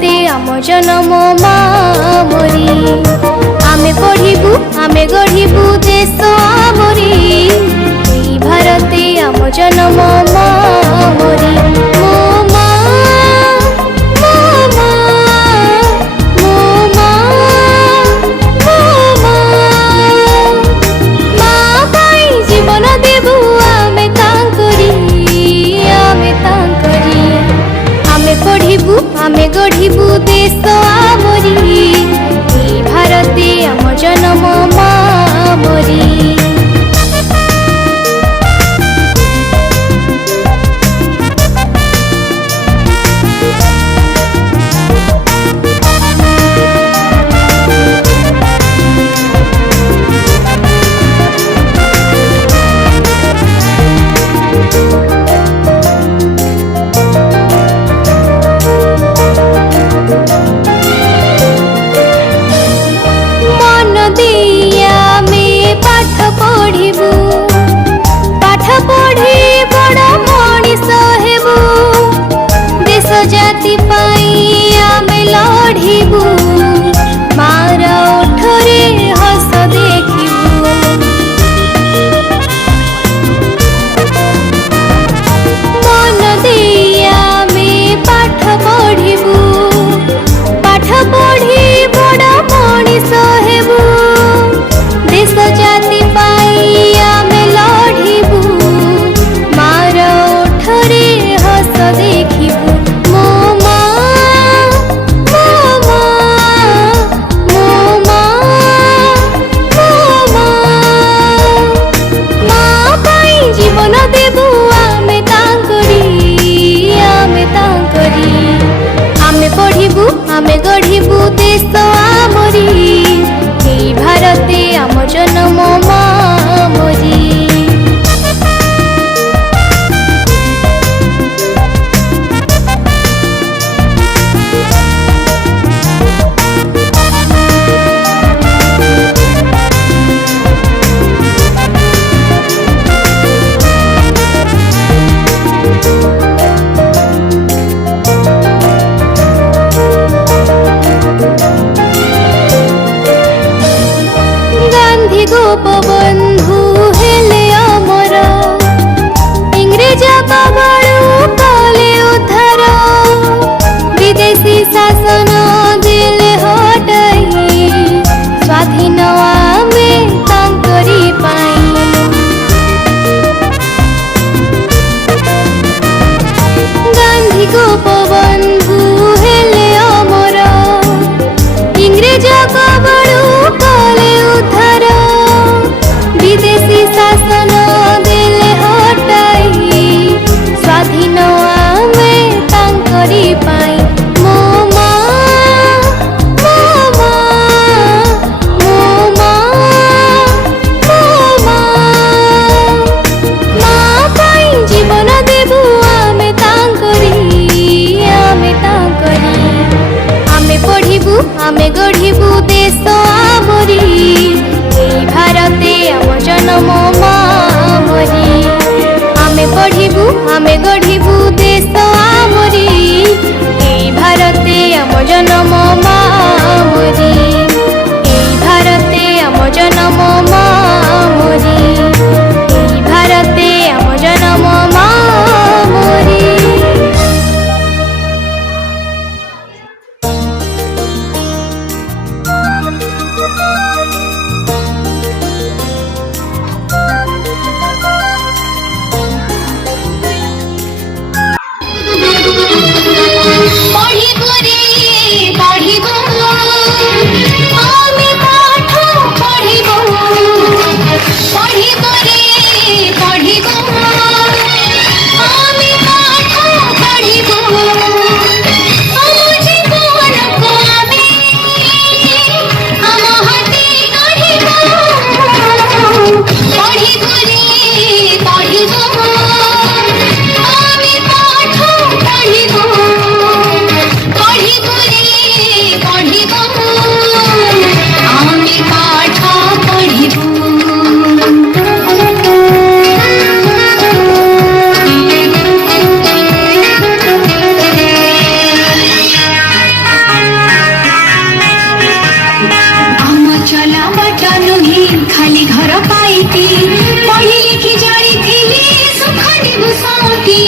भारते आम जन्म माँ मोरी आमे पढ़िबू आमे गढ़िबू देश आमरी एई भारते आम जन्म माँ मोरी मो माँ मो माँ मो माँ मो माँ माँ पाई जीवन देबू आमे तांकरी आमे पढ़िबू आमे गढ़िबू देश आमरी एई भारते आम जन्म माँ मोरी। पाठ पढ़ी बड़ मनीष हेबू देश जाति पाई आमे लढ़िबू मार ओठरे हस देखिबू मन देई आमे पाठ पढ़िबू पाठ पढ़ी बड़ मनीष हेबू देश जाति पाई आमे लढ़िबू मार ओठरे हस देखिबू मो माँ मो माँ मो माँ मो माँ माँ पाई जीवन देबू आमे तांकरी आमे पढ़िबू आमे गढ़िबू देश आमरी एई भारते आम जन्म माँ मोरी। गांधी गोपबंधु हेले अमर इंग्रेज कबळू कले उद्धार विदेशी शासन दिले हटाई स्वाधीन आमे तांकरी पाई गांधी गोपबंधु हेले अमर इंग्रेज कबळू कले उद्धार विदेशी शासन दिले हटाई स्वाधीन आमे तांकरी पाई मो माँ खाली घर पाइती पढ़ी लिखि जाइथिले सुख देबु साथी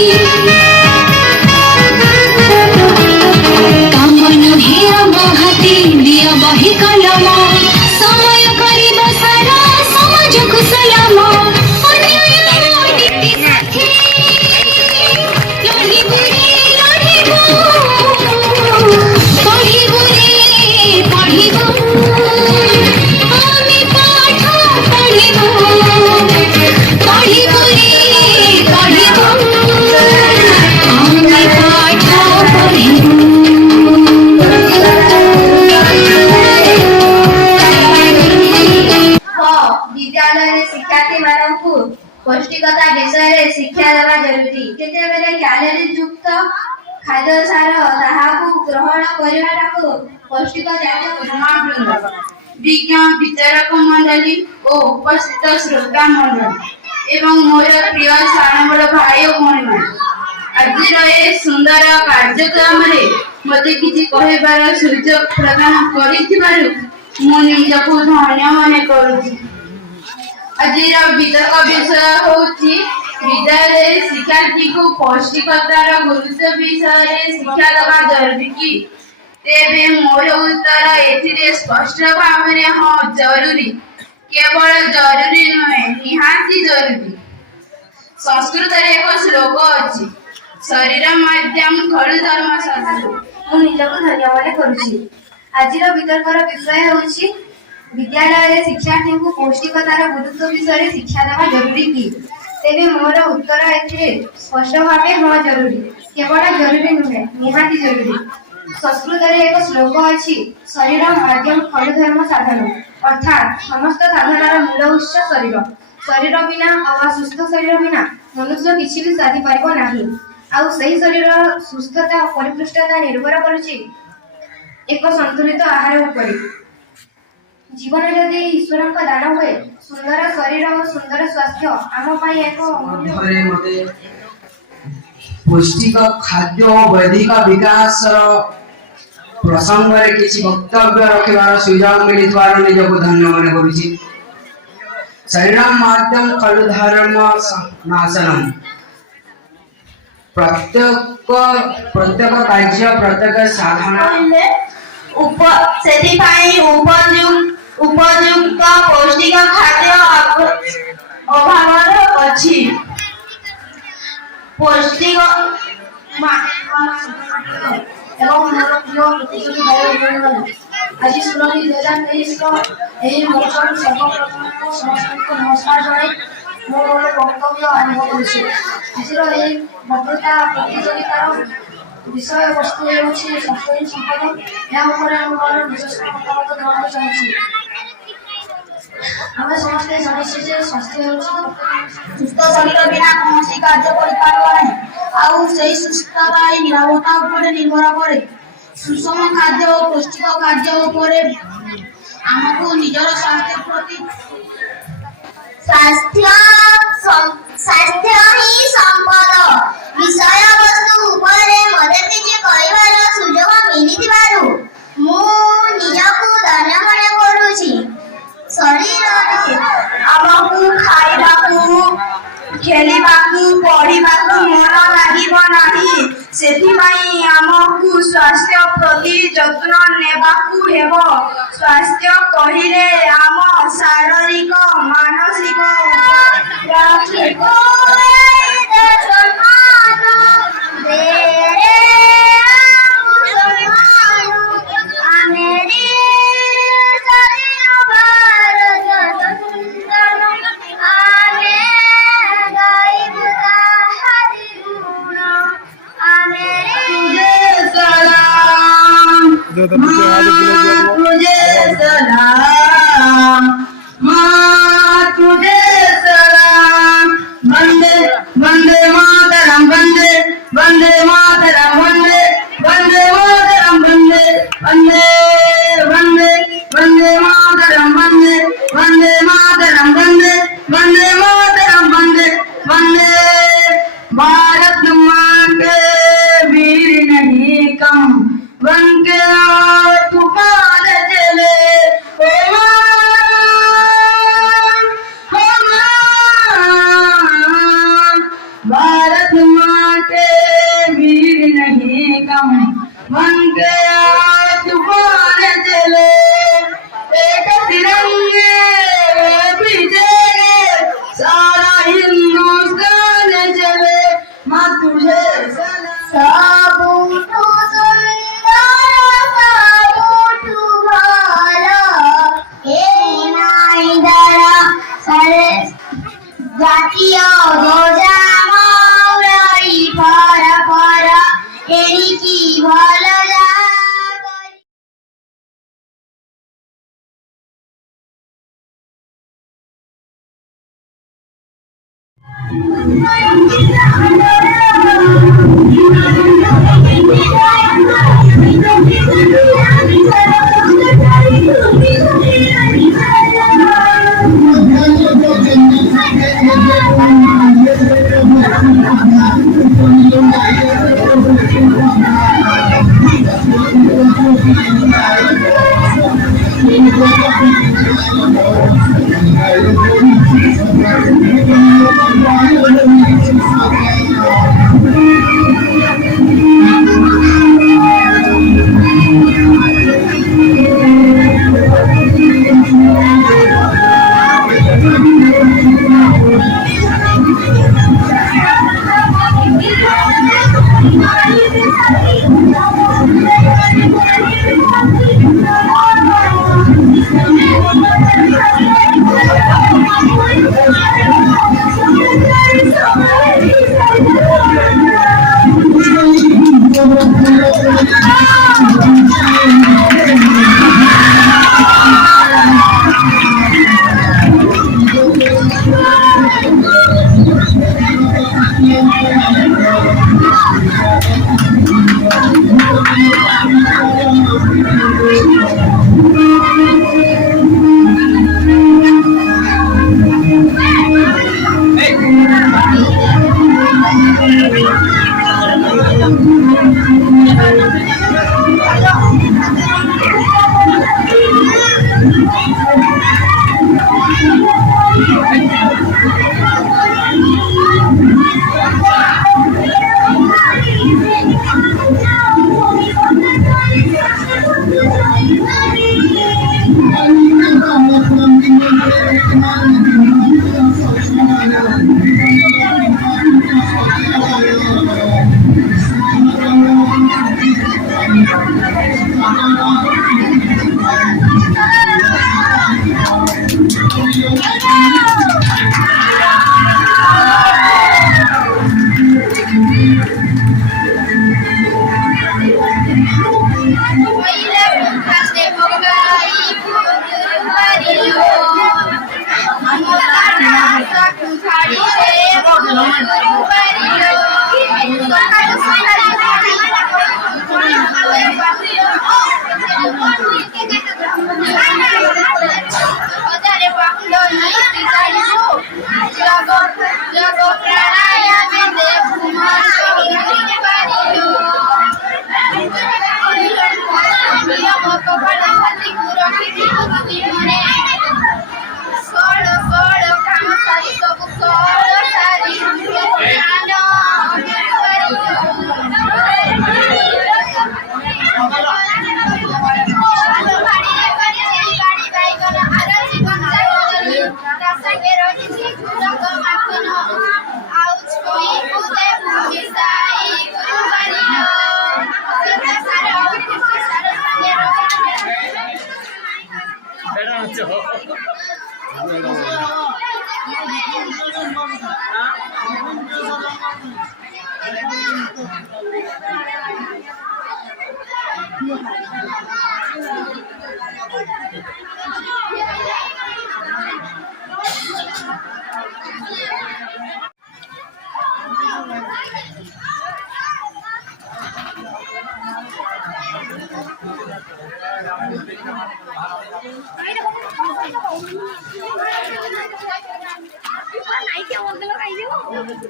काम नुहे अब हाथी दिया बही कलम समय करिब सारा समाज को सलाम अन्याय नीति साथी लड़िबु रे लड़िबु पढ़िबु रे पढ़िबु आमे पाठ पढ़िबु पढ़िबु रे पढ़िबु आमे पाठ पढ़िबु विद्यालय शिक्षार्थी मानकु पौष्टिकता विषय शिक्षा देवा जरूरी केतेबेले क्यालोरी युक्त खाद्य सार ताहाकु ग्रहण करिबाटाकु पौष्टिक जातीय प्रमाण विज्ञ वितरक मंडली और उपस्थित श्रोता मंडली एवं मोर प्रिय सानबड़ भाई और भौणी आज ए सुंदर कार्यक्रम रे मते किछि कहिबार सुযোগ प्रदान करिथिबारु मु निजकु धन्य मने करूछि। आज वितर्क विषय होछि विद्यालय शिक्षार्थी को पौष्टिकतार गुरुत्व विषय शिक्षा देवा जरूरी कि तेबे मोर उत्तर एथिरे स्पष्ट भाव में हाँ जरूरी केवल जरूरी नुहे निहाती जरूरी। संस्कृत रे एक श्लोक अछि शरीर मध्यम खलु धर्म साधन मु निजकु धन्य मने करूछि। आजिर वितर्कर विषय होछि विद्यालय शिक्षार्थी को पौष्टिकतार गुरुत्व विषय शिक्षा देवा जरूरी कि तेबे मोर उत्तर एथिरे स्पष्ट भावे हाँ जरूरी केवल जरूरी नुहे निहाती जरूरी। संस्कृत रे एक श्लोक अछि शरीर माध्यम खलु धर्म साधन अर्थात समस्त साधनार मूल उत्स शरीर शरीर बिना अवा सुस्थ शरीर बिना मनुष्य किछि भी साधि परिबो नाही आउ सही शरीर सुस्थता परिपुष्टता निर्भर करूछि एक संतुलित आहार उपरि। जीवन जदि ईश्वर का दान हुए सुंदर शरीर और सुंदर स्वास्थ्य आम पाई एक मते पौष्टिक खाद्य वैदिक विकास प्रसंग रे किछि वक्तव्य रखिबार सुयोग मिलितवार निजको धन्य मने करूछि। शरीर माध्यम खलु धर्म नाशनम प्रत्येक कार्य प्रत्येक साधन उपयुक्त पौष्टिक खाद्य अभाव अछि पौष्टिक एवं मोर प्रिय प्रतियोगी भाई बहन आज सुनानी 2023 को एही मौसम सर्वप्रथम को समस्त को नमस्कार जणाई मोर वक्तव्य आरंभ करूछि। आजिर एही वक्तृता प्रतियोगितार विषय वस्तु हेउछि स्वास्थ्य संपद या उपरे हमर विशेष मतामत देबाक चाहूछि। आमे समस्त जानिछि जे स्वास्थ्य हेउछि सुस्थ शरीर बिना कौन कार्य कर पारबो नहीं आउ सही सुस्थता निरावता ऊपर निर्भर करे सुषम खाद्य और पौष्टिक खाद्य ऊपर हमको निजर स्वास्थ्य प्रति स्वास्थ्य ही संपद विषय वस्तु ऊपर मते किछि कहिबार सुযোଗ मिलिथिबारु मु निजकु धन्य मने करूछि। शरीर हमको खाइबाकू खेलिबाकू पढ़िबाकू मन लागिब नाही सेथिबाई हमको स्वास्थ्य प्रति जत्न नेबाकू हेबो। स्वास्थ्य कहिले आम शारीरिक मानसिक तुझे सलाम माँ तुझे सलाम वंदे वंदे मातरम वंदे वंदे मातरम वंदे वंदे मातरम वंदे वंदे वंदे वंदे मातरम वंदे वंदे मातरम वंदे वंदे मातरम वंदे वंदे भारत माँ के वीर नहीं कम वंदे तूफान चले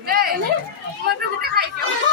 Hey,